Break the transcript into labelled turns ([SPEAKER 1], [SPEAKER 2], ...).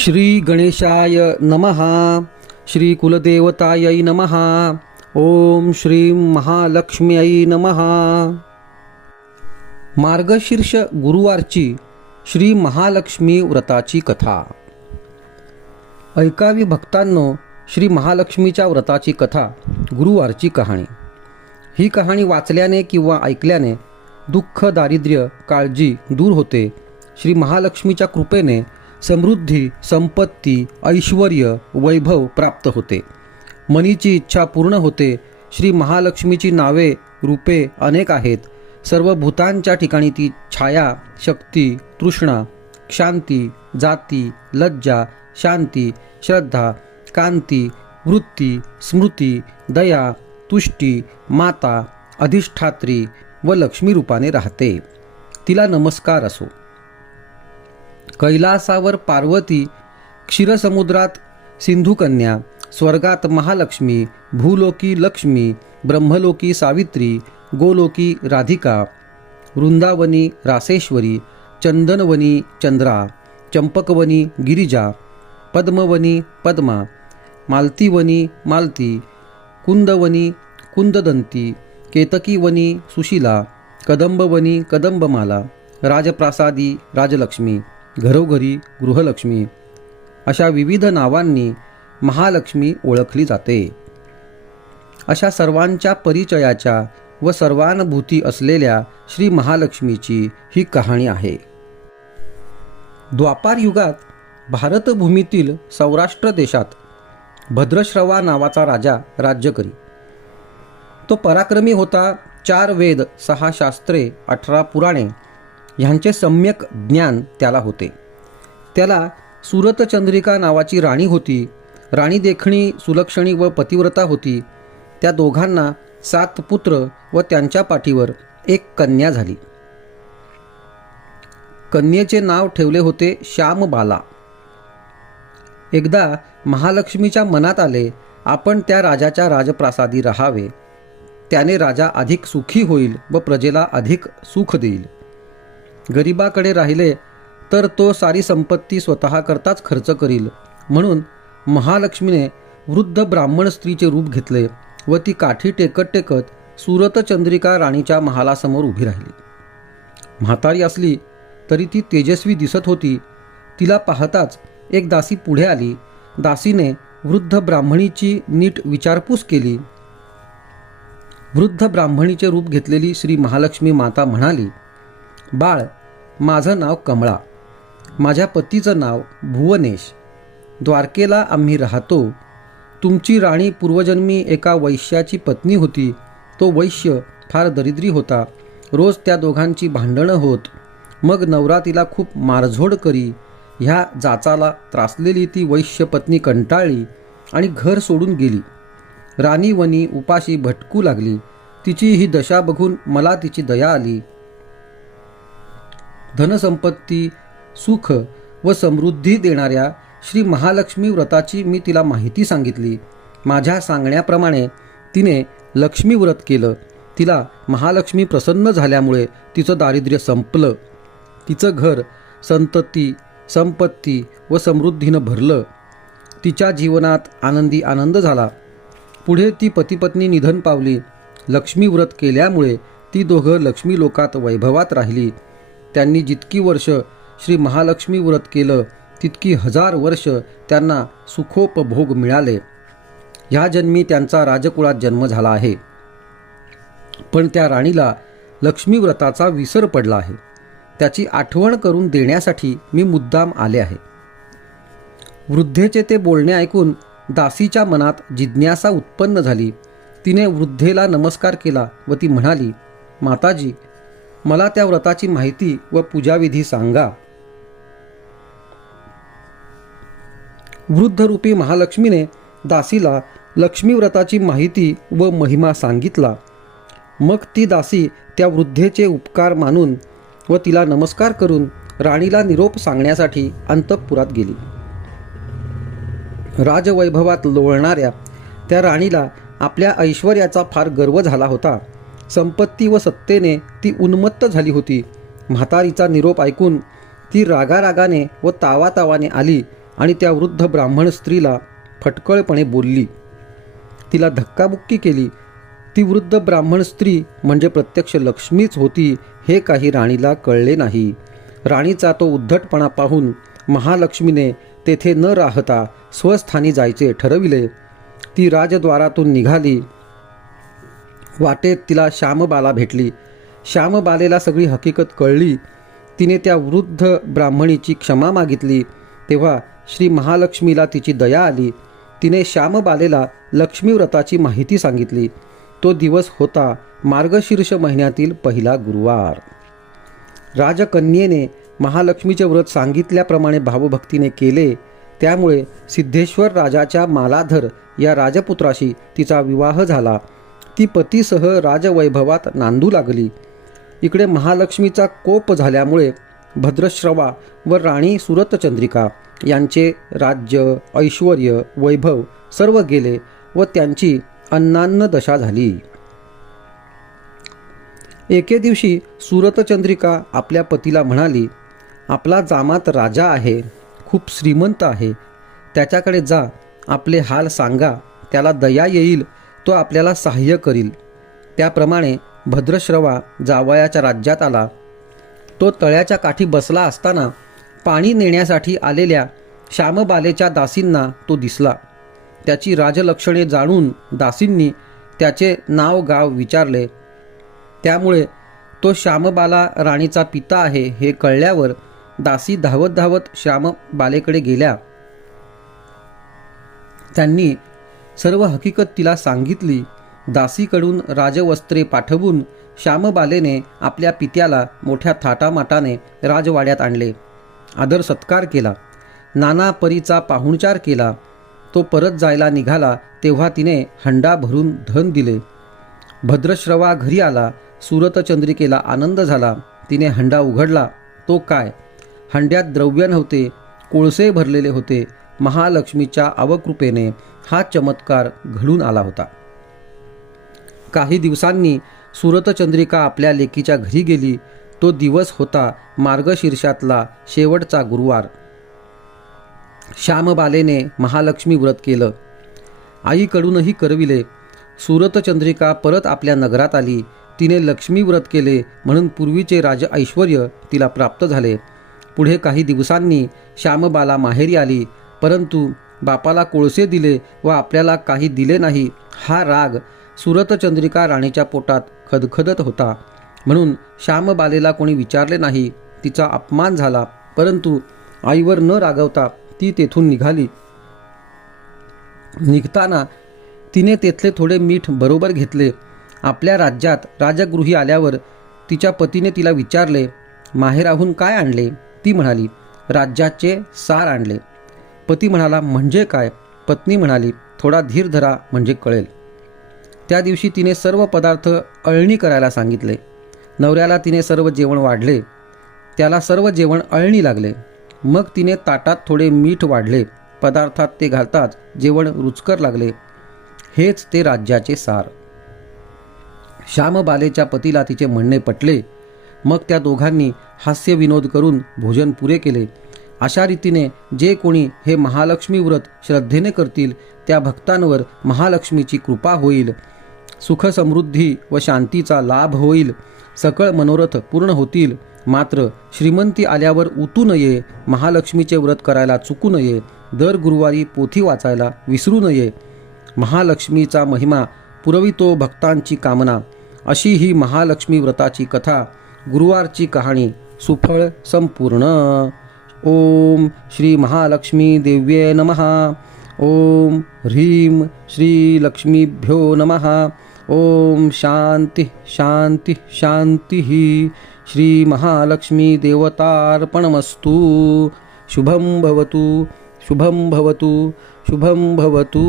[SPEAKER 1] श्री गणेशाय नमः श्री कुलदेवतायै नमः ओम श्री महालक्ष्म्यै नमः। मार्गशीर्ष गुरुवारची श्री महालक्ष्मी व्रताची कथा। ऐकावी भक्तांनो श्री महालक्ष्मीच्या व्रताची कथा गुरुवारची कहाणी। ही कहाणी वाचल्याने किंवा ऐकल्याने दुःख दारिद्र्य काळजी दूर होते. श्री महालक्ष्मीच्या कृपेने समृद्धी संपत्ती ऐश्वर वैभव प्राप्त होते. मनीची इच्छा पूर्ण होते. श्री महालक्ष्मीची नावे रूपे अनेक आहेत. सर्व भूतांच्या ठिकाणी ती छाया शक्ती तृष्णा शांती जाती लज्जा शांती श्रद्धा कांती वृत्ती स्मृती दया तुष्टी माता अधिष्ठात्री व लक्ष्मी रूपाने राहते. तिला नमस्कार असो. कैलासावर पार्वती, क्षीरसमुद्रात सिंधुकन्या, स्वर्गात महालक्ष्मी, भूलोकी लक्ष्मी, ब्रह्मलोकी सावित्री, गोलोकी राधिका, वृंदावनी रासेश्वरी, चंदनवनी चंद्रा, चंपकवनी गिरिजा, पद्मवनी पद्मा, मालतीवनी मालती, कुंदवनी कुंददंती, केतकीवनी सुशीला, कदंबवनी कदंबमाला, राजप्रासादी राजलक्ष्मी। घरोघरी गृहलक्ष्मी अशा विविध नावांनी महालक्ष्मी ओळखली जाते. अशा सर्वांच्या परिचयाच्या व सर्वानुभूती असलेल्या श्री महालक्ष्मीची ही कहाणी आहे. द्वापार युगात भारतभूमीतील सौराष्ट्र देशात भद्रश्रवा नावाचा राजा राज्य करी. तो पराक्रमी होता चार वेद सहा शास्त्रे अठरा पुराणे ह्यांचे सम्यक ज्ञान त्याला होते. त्याला सुरतचंद्रिका नावाची राणी होती. राणी देखणी सुलक्षणी व पतिव्रता होती. त्या दोघांना सात पुत्र व त्यांच्या पाठीवर एक कन्या झाली. कन्येचे नाव ठेवले होते श्यामबाला. एकदा महालक्ष्मीच्या मनात आले आपण त्या राजाच्या राजप्रासादी राहावे. त्याने राजा अधिक सुखी होईल व प्रजेला अधिक सुख देईल. गरिबाकडे राहिले तर तो सारी संपत्ती स्वतःकरताच खर्च करील. म्हणून महालक्ष्मीने वृद्ध ब्राह्मण स्त्रीचे रूप घेतले व ती काठी टेकत टेकत सुरतचंद्रिका राणीच्या महालासमोर उभी राहिली. म्हातारी असली तरी ती तेजस्वी दिसत होती. तिला पाहताच एक दासी पुढे आली. दासीने वृद्ध ब्राह्मणीची नीट विचारपूस केली. वृद्ध ब्राह्मणीचे रूप घेतलेली श्री महालक्ष्मी माता म्हणाली बाळ माझं नाव कमळा. माझ्या पतीचं नाव भुवनेश. द्वारकेला आम्ही राहतो. तुमची राणी पूर्वजन्मी एका वैश्याची पत्नी होती. तो वैश्य फार दरिद्री होता. रोज त्या दोघांची भांडणं होत. मग नवरातीला खूप मारझोड करी. ह्या जाचाला त्रासलेली ती वैश्य पत्नी कंटाळली आणि घर सोडून गेली. राणी वनी उपाशी भटकू लागली. तिची ही दशा बघून मला तिची दया आली. धनसंपत्ती सुख व समृद्धी देणाऱ्या श्री महालक्ष्मी व्रताची मी तिला माहिती सांगितली. माझ्या सांगण्याप्रमाणे तिने लक्ष्मी व्रत केलं. तिला महालक्ष्मी प्रसन्न झाल्यामुळे तिचं दारिद्र्य संपलं. तिचं घर संतती संपत्ती व समृद्धीनं भरलं. तिच्या जीवनात आनंदी आनंद झाला. पुढे ती पतिपत्नी निधन पावली. लक्ष्मी व्रत केल्यामुळे ती दोघं लक्ष्मी लोकात वैभवात राहिली. त्यांनी जितकी वर्ष श्री महालक्ष्मी व्रत केलं तितकी हजार वर्ष त्यांना सुखोपभोग मिळाले. ह्या जन्मी त्यांचा राजकुळात जन्म झाला आहे. पण त्या राणीला लक्ष्मी व्रताचा विसर पडला आहे. त्याची आठवण करून देण्यासाठी मी मुद्दाम आले आहे. वृद्धेचे ते बोलणे ऐकून दासीच्या मनात जिज्ञासा उत्पन्न झाली. तिने वृद्धेला नमस्कार केला व ती म्हणाली माताजी मला त्या व्रताची माहिती व पूजाविधी सांगा. वृद्धरूपी महालक्ष्मीने दासीला लक्ष्मी व्रताची माहिती व महिमा सांगितला. मग ती दासी त्या वृद्धेचे उपकार मानून व तिला नमस्कार करून राणीला निरोप सांगण्यासाठी अंतःपुरात गेली. राजवैभवात लोळणाऱ्या त्या राणीला आपल्या ऐश्वर्याचा फार गर्व झाला होता. संपत्ती व सत्तेने ती उन्मत्त झाली होती. म्हातारीचा निरोप ऐकून ती रागारागाने व तावातावाने आली आणि त्या वृद्ध ब्राह्मण स्त्रीला फटकळपणे बोलली. तिला धक्काबुक्की केली. ती वृद्ध ब्राह्मण स्त्री म्हणजे प्रत्यक्ष लक्ष्मीच होती हे काही राणीला कळले नाही. राणीचा तो उद्धटपणा पाहून महालक्ष्मीने तेथे न राहता स्वस्थानी जायचे ठरविले. ती राजद्वारातून निघाली. वाटेत तिला श्यामबाला भेटली. श्यामबालेला सगळी हकीकत कळली. तिने त्या वृद्ध ब्राह्मणीची क्षमा मागितली. तेव्हा श्री महालक्ष्मीला तिची दया आली. तिने श्यामबालेला लक्ष्मीव्रताची माहिती सांगितली. तो दिवस होता मार्गशीर्ष महिन्यातील पहिला गुरुवार. राजकन्येने महालक्ष्मीचे व्रत सांगितल्याप्रमाणे भावभक्तीने केले. त्यामुळे सिद्धेश्वर राजाच्या मालाधर या राजपुत्राशी तिचा विवाह झाला. ती पतीसह राजवैभवात नांदू लागली. इकडे महालक्ष्मीचा कोप झाल्यामुळे भद्रश्रवा व राणी सुरतचंद्रिका यांचे राज्य ऐश्वर वैभव सर्व गेले व त्यांची अन्नान्न दशा झाली. एके दिवशी सुरतचंद्रिका आपल्या पतीला म्हणाली आपला जामात राजा आहे खूप श्रीमंत आहे. त्याच्याकडे जा आपले हाल सांगा त्याला दया येईल तो आपल्याला सहाय्य करील. त्याप्रमाणे भद्रश्रवा जावयाच्या राज्यात आला. तो तळ्याच्या काठी बसला असताना पाणी नेण्यासाठी आलेल्या श्यामबालेच्या दासींना तो दिसला. त्याची राजलक्षणे जाणून दासींनी त्याचे नाव गाव विचारले. त्यामुळे तो श्यामबाला राणीचा पिता आहे हे कळल्यावर दासी धावत धावत श्यामबालेकडे गेल्या. त्यांनी सर्व हकीकत तिला सांगितली. दासीकडून राजवस्त्रे पाठवून श्यामबालेने आपल्या पित्याला मोठ्या थाटामाटाने राजवाड्यात आणले. आदर सत्कार केला. नाना परीचा पाहुणचार केला. तो परत जायला निघाला तेव्हा तिने हंडा भरून धन दिले. भद्रश्रवा घरी आला. सुरतचंद्रिकेला आनंद झाला. तिने हंडा उघडला. तो काय? हंड्यात द्रव्य नव्हते. कोळसे भरलेले होते. महालक्ष्मीच्या अवकृपेने. हा चमत्कार घडून आला होता. काही दिवसांनी सुरतचंद्रिका आपल्या लेकीच्या घरी गेली. तो दिवस होता मार्गशीर्षातला शेवटचा गुरुवार. श्यामबालेने महालक्ष्मी व्रत केलं. आईकडूनही करविले. सुरतचंद्रिका परत आपल्या नगरात आली. तिने लक्ष्मी व्रत केले म्हणून पूर्वीचे राज ऐश्वर तिला प्राप्त झाले. पुढे काही दिवसांनी श्यामबाला माहेरी आली. परंतु बापाला कोळसे दिले व आपल्याला काही दिले नाही हा राग सुरतचंद्रिका राणीच्या पोटात खदखदत होता. म्हणून श्यामबालेला कोणी विचारले नाही तिचा अपमान झाला परंतु आईवर न रागवता ती तेथून निघाली. निघताना तिने तेथले थोडे मीठ बरोबर घेतले. आपल्या राज्यात राजगृही आल्यावर तिच्या पतीने तिला विचारले माहेराहून काय आणले? ती म्हणाली राज्याचे सार आणले. पती म्हणाला म्हणजे काय? पत्नी म्हणाली थोडा धीर धरा म्हणजे कळेल. त्या दिवशी तिने सर्व पदार्थ अळणी करायला सांगितले. नवऱ्याला तिने सर्व जेवण वाढले. त्याला सर्व जेवण अळणी लागले. मग तिने ताटात थोडे मीठ वाढले. पदार्थात ते घालताच जेवण रुचकर लागले. हेच ते राज्याचे सार. श्यामबालेच्या पतीला तिचे म्हणणे पटले. मग त्या दोघांनी हास्यविनोद करून भोजन पुरे केले. अशा रीतीने जे कोणी हे महालक्ष्मी व्रत श्रद्धेने करतील त्या भक्तांवर महालक्ष्मीची कृपा होईल. सुख समृद्धी व शांतीचा लाभ होईल. सकळ मनोरथ पूर्ण होतील. मात्र श्रीमंती आल्यावर उतू नये महालक्ष्मीचे व्रत करायला चुकू नये दर गुरुवारी पोथी वाचायला विसरू नये. महालक्ष्मीचा महिमा पुरवितो भक्तांची कामना. अशी ही महालक्ष्मी व्रताची कथा गुरुवारची कहाणी सुफळ संपूर्ण. ओम श्री महालक्ष्मी देव्ये नमः. ओम ह्रीं श्री लक्ष्मीभ्यो नमः. ओम शांती शांती शांती. श्री महालक्ष्मी देवतार्पणमस्तु. शुभं भवतु शुभं भवतु शुभं भवतु.